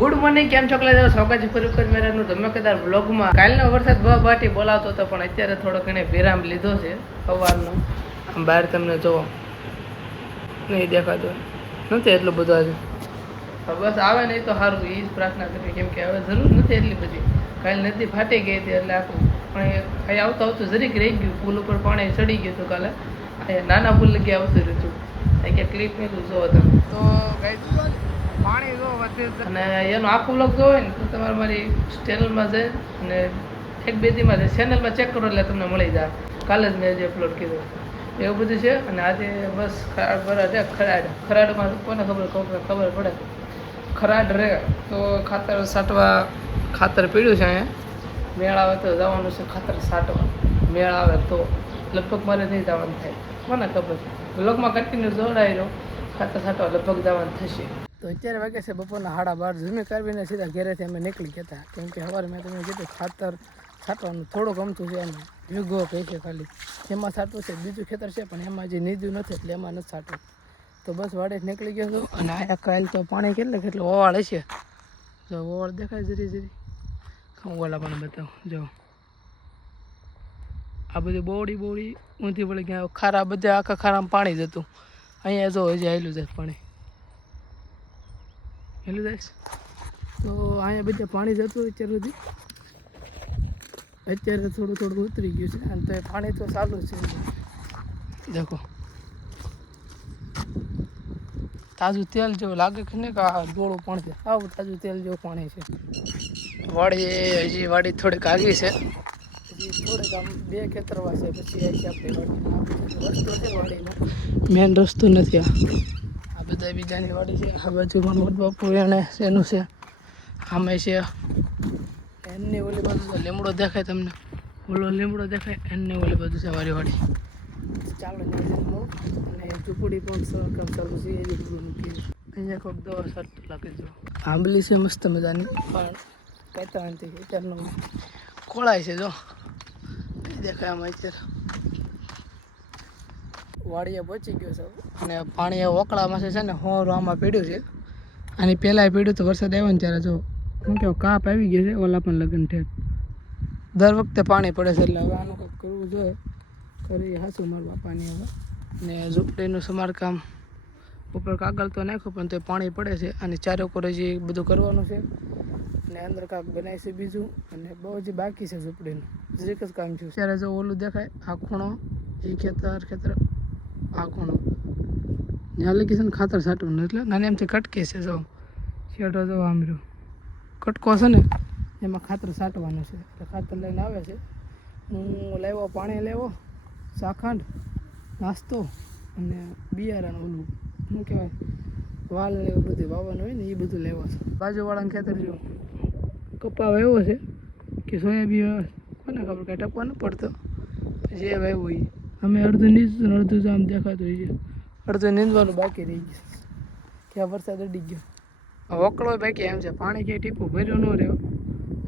Good morning, કેમ છો? સ્વાગત છે ફરી વખત મેરાનું ધમાકેદાર બ્લોગમાં. કાલનો વરસાદ બાટી બોલાવતો હતો, પણ અત્યારે થોડો ઘણે વિરામ લીધો છે સવારનો. આમ બહાર તમને જોવો નહીં દેખાતો નથી એટલું બધું આજે. બસ આવે નહીં તો સારું, એ જ પ્રાર્થના કરી, કેમ કે હવે જરૂર નથી એટલી બધી. કાલ નદી ફાટી ગઈ હતી એટલે આખું, પણ અહીં આવતું આવતું જરીક રહી ગયું. પુલ ઉપર પાણી ચડી ગયું હતું કાલે. નાના પુલ લગી આવતું રહ્યું કે ક્લિપ મેલું જોવો તમે તો પાણી જો વધે. અને એનો આખું બ્લોગ જોવો ને તો તમારે મારી ચેનલમાં જાય અને એક બે દીમાં ચેનલમાં ચેક કરો એટલે તમને મળી જાય. કાલે જ મેં જે અપલોડ કીધું એવું બધું છે. અને આજે બસ ખરાડમાં કોને ખબર પડે ખરાડ રહે તો ખાતર છાંટવા ખાતર પીડ્યું છે. અહીંયા મેળ આવે તો જવાનું છે ખાતર છાંટવા. મેળ આવે તો લગભગ મારે નહીં જવાનું થાય, મને ખબર છે. બ્લોગમાં કન્ટિન્યુ જોડાઈ રહ્યો, ખાતર છાંટવા લગભગ જવાનું થશે. તો અત્યારે વાગે છે બપોરના 12:30. જમી કાઢીને સીધા ઘરેથી અમે નીકળી ગયા હતા, કેમ કે સવારે મેં તમને કીધું ખાતર છાંટવાનું થોડું ગમતું છે. એમ ભેગો કહે છે ખાલી એમાં છાંટવું છે. બીજું ખેતર છે પણ એમાં જે નીંદ્યું નથી એટલે એમાં નથી છાંટવું. તો બસ વાડે નીકળી ગયો હતો. અને આ કાલ તો પાણી કેટલું ઓવાળ હશે. જો ઓવાળ દેખાય જરી હું ઓલા પણ બતાવું. જો આ બધી બોવડી ઊંધી વળી ગયા ખારા, બધા આખા ખારામાં પાણી જ હતું. અહીંયા જો હજી આવેલું છે પાણી હેલું જાય. તો અહીંયા બધા પાણી જતું અત્યાર સુધી. અત્યારે થોડું ઉતરી ગયું છે અને તો એ પાણી તો ચાલુ છે. દેખો તાજું તેલ જેવું લાગે કે નહીં, કે આ ડોળું પણ છે. આવું તાજું તેલ જેવું પાણી છે. વાડી થોડીક આગી છે, હજી થોડીક આમ 2 ખેતરવા છે પછી આપણી વાડી. રસ્તો છે વાડીનો, મેન રસ્તો નથી. આ બધા બીજાની વાડી છે. આ બાજુમાં મોટ બાપુ એને એનું છે, આમે છે એમની ઓલી બાજુ લીમડો દેખાય તમને, ઓલો લીમડો દેખાય એમને ઓલી બાજુ છે મારી વાડી. ચાલો અને ઝૂંપડી પણ સરકામ ચાલુ છે. એ બધું મૂકી અહીંયા કોઈક દવા સટ લાગે છે. આંબલી છે મસ્ત મજાની, પણ કહેતા નથી અત્યારનો ખોળાય છે. જો દેખાય આમાં અત્યારે વાડીએ પહોંચી ગયો છે. અને પાણી ઓકળામાં છે ને હોરું આમાં પીડ્યું છે. આની પહેલાં પીડ્યું તો વરસાદ આવ્યો ને ત્યારે જો શું કહેવાય કાપ આવી ગયો છે. ઓલા પણ લગ્ન ઠેક દર વખતે પાણી પડે છે, એટલે હવે આનું કંઈક કરવું જોઈએ. કરી હાસું મારા બાપાની હવે. ને ઝૂંપડીનું સમારકામ ઉપર કાગળ તો નાખ્યું પણ તો પાણી પડે છે. અને ચારે ઉપર હજી બધું કરવાનું છે. અને અંદર કાંક બનાય છે બીજું, અને બહુ હજી બાકી છે ઝૂંપડીનું, જરીક જ કામ થયું. ત્યારે જો ઓલું દેખાય આ ખૂણો, એ ખેતર આ ખૂણો ત્યાં લગી છે ને ખાતર છાંટવાનું, એટલે નાની એમથી કટકી છે. જો શેડો જો આમ રહ્યો કટકો છે ને એમાં ખાતર છાંટવાનું છે. એટલે ખાતર લઈને આવે છે. હું લેવો પાણી લેવો, સાખંડ, નાસ્તો અને બિયારણ ઓલું શું કહેવાય વાલ ને એવું બધું વાવવાનું હોય ને એ બધું લેવા છે. બાજુવાળાને ખેતર જો કપા વાવ્યો છે કે સોયાબીન કોને ખબર, કાંઈ ટપવા ન પડતો. પછી એ વાવ્યો હોય અમે અડધું નીચું અડધું આમ દેખાતું હોય છે. અડધું નીંદવાનું બાકી રહી ગયું કે આ વરસાદ અડી ગયો. વકળો બાકી એમ છે, પાણી ક્યાંય ટીપું ભર્યું ન રહ્યો.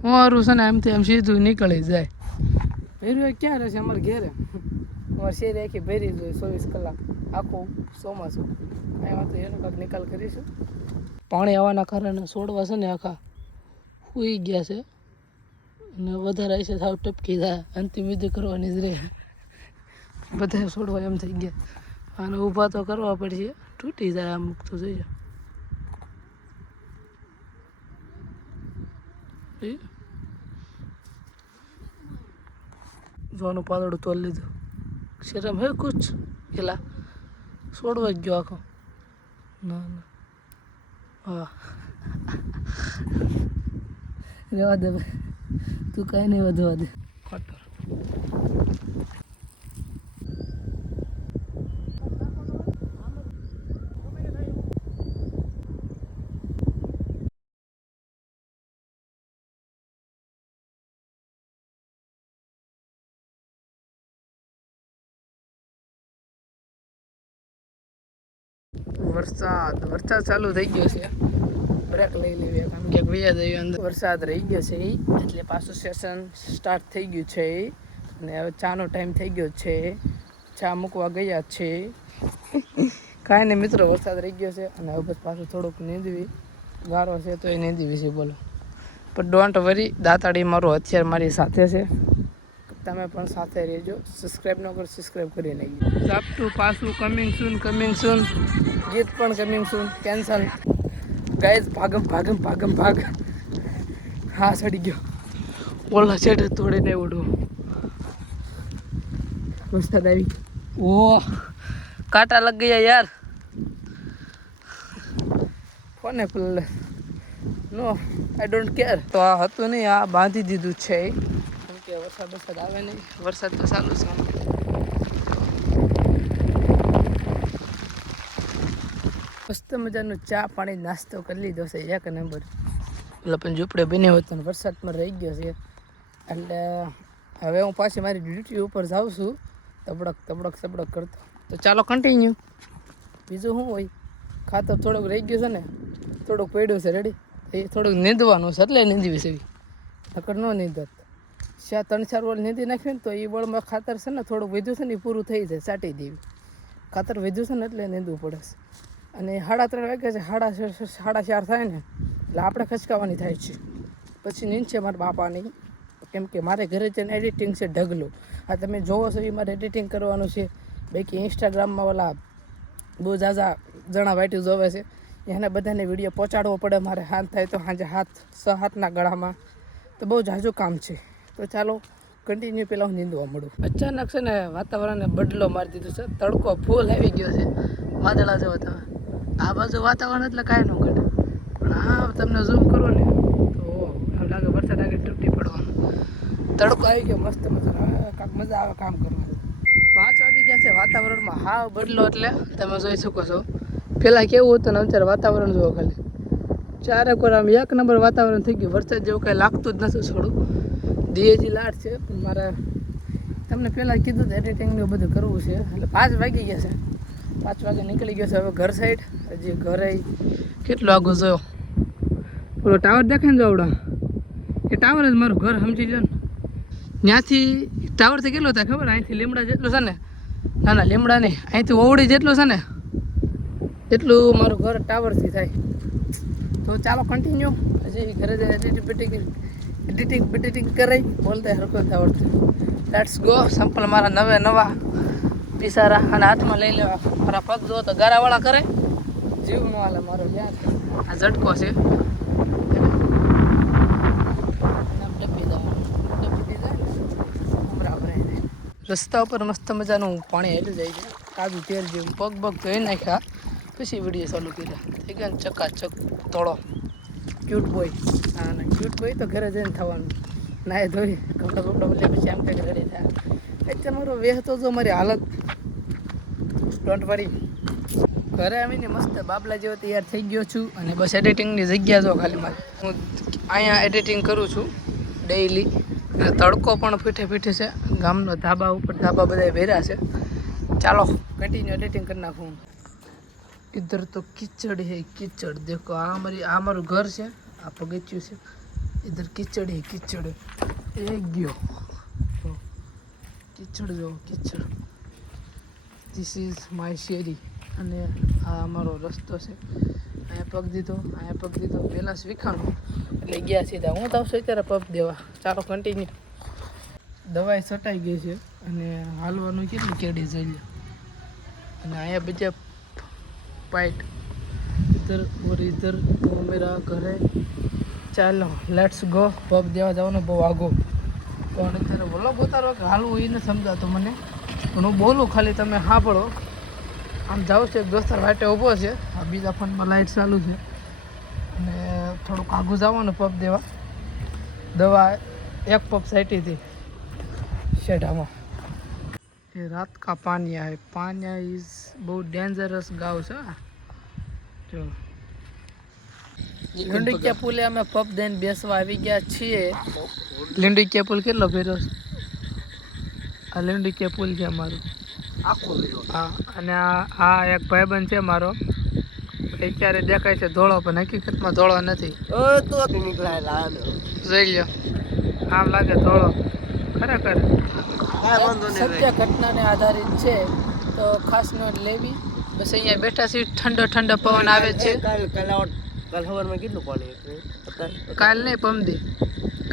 હું હારું છે ને એમથી એમ સીધું નીકળી જાય. ભર્યું ક્યાં રહેશે અમારે ઘેરે, અમારે શેરી આખી ભરી જોઈએ 24 કલાક આખું ચોમાસું. એમાં તો એનો કાંઈક નિકાલ કરીશું. પાણી આવવાના કારણે છોડવા છે ને આખા સૂઈ ગયા છે, અને વધારે હશે સાવ ટપકી જાય. અંતિમ વિધિ કરવાની જ રહે. બધા છોડવા એમ થઈ ગયા. અને ઊભા તો કરવા પડશે, તૂટી જાય અમુક તો જોઈએ. જોવાનું પાતળું તોલ લીધું. શરમ હે કુછ પેલા છોડવા જ ગયો આખો. ના હા રેવા દે ભાઈ, તું કાંઈ નહીં વધવા દે. ખોટો વરસાદ ચાલુ થઈ ગયો છે. બ્રેક લઈ લેવી કારણ કે વ્યાજ આવી અંદર વરસાદ રહી ગયો છે એટલે પાછું સેશન સ્ટાર્ટ થઈ ગયું છે. અને હવે ચાનો ટાઈમ થઈ ગયો છે, ચા મૂકવા ગયા છે. કાંઈ નહીં મિત્રો, વરસાદ રહી ગયો છે અને હવે બસ પાછું થોડુંક નીંદવી ગારો છે તો એ નીંદી વિશે બોલો. પણ ડોન્ટ વરી, દાતાડી મારું હથિયાર મારી સાથે છે. તમે પણ સાથે રહેજો. સબસ્ક્રાઈબ ન કરો, સબસ્ક્રાઈબ કરી નાખજો. સાપટું પાછું કમિંગ સૂન. ગીત પણ કમિંગ સૂન. Cancel guys. ભાગ. હા ચડી ગયો. ઓલા છેડે તોડીને ઉડવો. વરસાદ આવી. ઓહ કાંટા લગ ગયા યાર. કોને પેલે નો આઈ ડોન્ટ કેર. તો આ હતું નહીં, આ બાંધી દીધું છે. કેમ કે વરસાદ આવે નહીં. વરસાદ તો ચાલુ છે. મસ્ત મજાનું ચા પાણી નાસ્તો કરી લીધો છે. એક નંબર. એટલે પણ ઝૂંપડે બન્યો હતો ને વરસાદમાં રહી ગયો છે. એટલે હવે હું પાછી મારી ડ્યુટી ઉપર જાઉં છું. તબડક કરતો. તો ચાલો કન્ટિન્યુ. બીજું શું હોય, ખાતર થોડુંક રહી ગયું છે ને, થોડુંક પડ્યું છે. રેડી. એ થોડુંક નીંદવાનું છે, એટલે નીંદવી છે. નકર ન નીંદત. 3-4 વળ નીંદી નાખ્યું ને તો એ વળમાં ખાતર છે ને થોડુંક વધ્યું છે ને એ પૂરું થઈ જાય. સાટી દેવી. ખાતર વધ્યું છે ને એટલે નીંદવું પડે છે. અને 3:30 વાગ્યા છે. 4:30 થાય ને એટલે આપણે ખચકાવાની થાય છે. પછી નીંદ છે મારા બાપાની. કેમ કે મારે ઘરે જઈને એડિટિંગ છે ઢગલું. આ તમે જોવો છો એ મારે એડિટિંગ કરવાનું છે. બાકી ઇન્સ્ટાગ્રામમાં ઓલા બહુ ઝાઝા જણા વાઈટ્યું જોવે છે, એને બધાને વિડીયો પહોંચાડવો પડે મારે. હાથ થાય તો સાંજે 6-7ના ગળામાં. તો બહુ ઝાઝું કામ છે. તો ચાલો કન્ટિન્યુ. પહેલાં હું નીંદવા મળું. અચાનક છે ને વાતાવરણને બદલો મારી દીધો છે. તડકો ફૂલ આવી ગયો છે. વાદળા જેવો તમે આ બાજુ વાતાવરણ એટલે કાંઈ ન ઘટે. પણ હા તમને ઝૂમ કરો ને તો એમ લાગે વરસાદ આગળ તૂટી પડવાનું. તડકો આવી ગયો મસ્ત મજા આવે કામ કરવાનું. 5 વાગી ગયા છે. વાતાવરણમાં હાવ બદલો એટલે તમે જોઈ શકો છો. પહેલાં કેવું હતું ને અત્યારે વાતાવરણ જુઓ ખાલી. ચારે કોર આમ એક નંબર વાતાવરણ થઈ ગયું. વરસાદ જેવું કાંઈ લાગતું જ નથી. થોડું દિયેજી લાટ છે. પણ મારે તમને પહેલાં કીધું તો એડિટિંગનું બધું કરવું છે. એટલે 5 વાગી ગયા છે. 5 વાગે નીકળી ગયો છે હવે ઘર સાઈડ. હજી ઘરે કેટલું આગું જોયો. પેલો ટાવર દેખાય ને જોવડા, એ ટાવર જ મારું ઘર સમજી લો ને. ત્યાંથી ટાવરથી કેટલો થાય ખબર? અહીંથી લીમડા જેટલું છે ને. ના લીમડા નહીં, અહીંથી ઓવડી જેટલું છે ને એટલું મારું ઘર ટાવરથી થાય. તો ચાલો કન્ટિન્યુ. હજી ઘરે એડિટિંગ કરાઈ બોલતા હરકો આવડતું. Let's go. સંપલ મારા નવા પિસારા અને હાથમાં લઈ લેવા. મારા પગ જો તો ગારાવાળા કરે. જીવ ન હાલે મારો. યાર આ ઝટકો છે. રસ્તા ઉપર મસ્ત મજાનું પાણી હેલી જાય છે. કાજુ તેલ જેવું. પગ ધોઈ નાખ્યા પછી વિડીયો ચાલુ કર્યા. થઈ ગયા ને ચકાચક તોડો. Cute boy. હા ના ક્યુટ બોય તો ઘરે જઈને થવાનું. નાય ધોઈ કપડા બદલે પછી આમ કંઈક રેડી થયા. એટલે મારો વેહ તો જો મારી હાલત ડોન્ટ વરી. ઘરે આવીને મસ્ત બાબલા જેવો તૈયાર થઈ ગયો છું. અને બસ એડિટિંગની જગ્યા જો ખાલી મારે. હું અહીંયા એડિટિંગ કરું છું ડેઈલી. અને તડકો પણ પીઠે છે. ગામનો ધાબા બધા વેરા છે. ચાલો કન્ટિન્યુ એડિટિંગ કરી નાખું. ઇધર તો કિચડ હે કિચડ. દેખો આ મારું ઘર છે. આ પગથિયું છે. ઇધર કિચડ હે કિચડ. એ ગયો કિચડ જો કિચડ. ધીસ ઇઝ માય શેરી. અને આ અમારો રસ્તો છે. અહીંયા પગ દીધો. પહેલાં શીખાણું એટલે ગયા સીધા. હું તો આવશું અત્યારે પગ દેવા. ચાલો કન્ટિન્યુ. દવાઈ સટાઈ ગઈ છે અને હાલવાનું કેટલી કેડી જઈ. અને અહીંયા બીજા પાઇટ ઇધર મેરા ઘરે. ચાલો લેટ્સ ગો. પગ દેવા જવાનો બહુ આગો. પણ અત્યારે વ્લોગ ઉતારો કે હાલવું એ નથી સમજાતું મને. પણ હું બોલું ખાલી તમે સાંભળો. આમ જાઉં છું. એક દોસ્તાર વાટે ઊભો છે. આ બીજા ફોનમાં લાઇટ ચાલુ છે. અને થોડુંક આગું જવાનું પગ દેવા. દવા એક પગ સાઈટી શેઢામાં. એ રાત કા પાનિયા હે. પાનિયા ઇઝ બહુ ડેન્જરસ ગાવ છે. જો લીંડીકિયા પુલે અમે પગ દઈને બેસવા આવી ગયા છીએ. લીંડીકિયા પુલ કેટલો ફેર્યો છે? આ લીંડીકિયા પુલ છે અમારું આખો. હા અને આ એક ભાઈબંધ છે મારો. અત્યારે દેખાય છે ધોળો પણ હકીકતમાં ધોળો નથી. જોઈ લ્યો આમ લાગે ધોળો. ખરેખર સત્ય ઘટનાને આધારિત છે તો ખાસ નોંધ લેવી. બસ અહીંયા બેઠા છીએ. ઠંડો પવન આવે છે. કાલ સવારમાં કેટલું પાણી હતું કાલ નહીં પમદી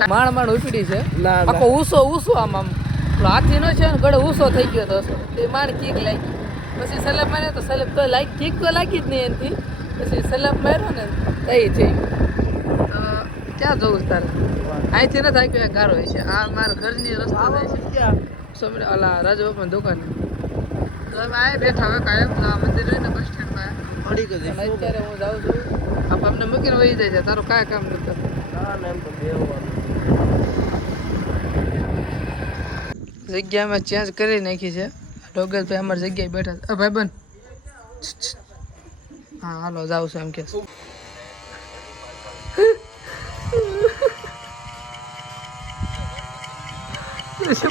માંડ ઉપડી છે આખો ઊસો આમ હાથી નો છે ને ગળે ઊસો થઈ ગયો તો તે માંડ કીક લાગી પછી સલેબ માર્યો તો સલેબ તો લાગી કીક તો લાગી જ નહીં એનાથી પછી સલેબ માર્યો ને તઈ થઈ તો ક્યાં જવું તારે અહીંથી ન થાય કે ગારો હોય છે આ મારા ઘરની રસ્તો થાય છે સમરે અલા રાજબાપાની દુકાન તો હવે આ બેઠા હવે કાયમ મંદિર હોય ને બસ સ્ટેન્ડ પાસે અત્યારે હું જાઉં છું અમને મૂકીને વહી જાય છે તારું કાંઈ કામ નથી કરતું જગ્યા અમે ચેન્જ કરી નાખી છે ડોગરભાઈ અમારી જગ્યાએ બેઠા છે ભાઈ બન હા હાલો જાઉં છું એમ કે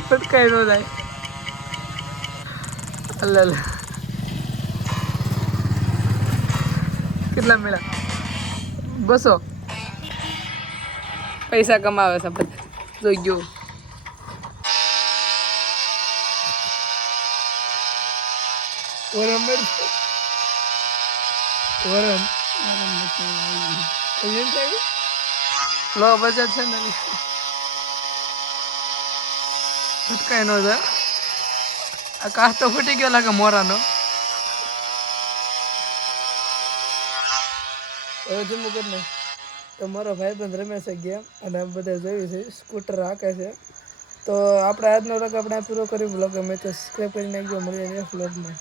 પટકાઈ નો જાય અલ્લા કેટલા મેળા 200 પૈસા કમાવે છે બધા જોઈ ગયો લો બજાર છે ને કઈ નો છે આ કાચ તો ફૂટી ગયો લાગે મોરાનો હવે જમવું કરી ને તો મારો ભાઈબંધ રમે છે ગેમ અને બધા જોયું છે સ્કૂટર હાકે છે તો આપણે આજનો વ્લોગ આપણે પૂરો કરી વ્લોગ અમે તો સબસ્ક્રાઈબ કરી નાખજો મળીએ નેક્સ્ટ વ્લોગમાં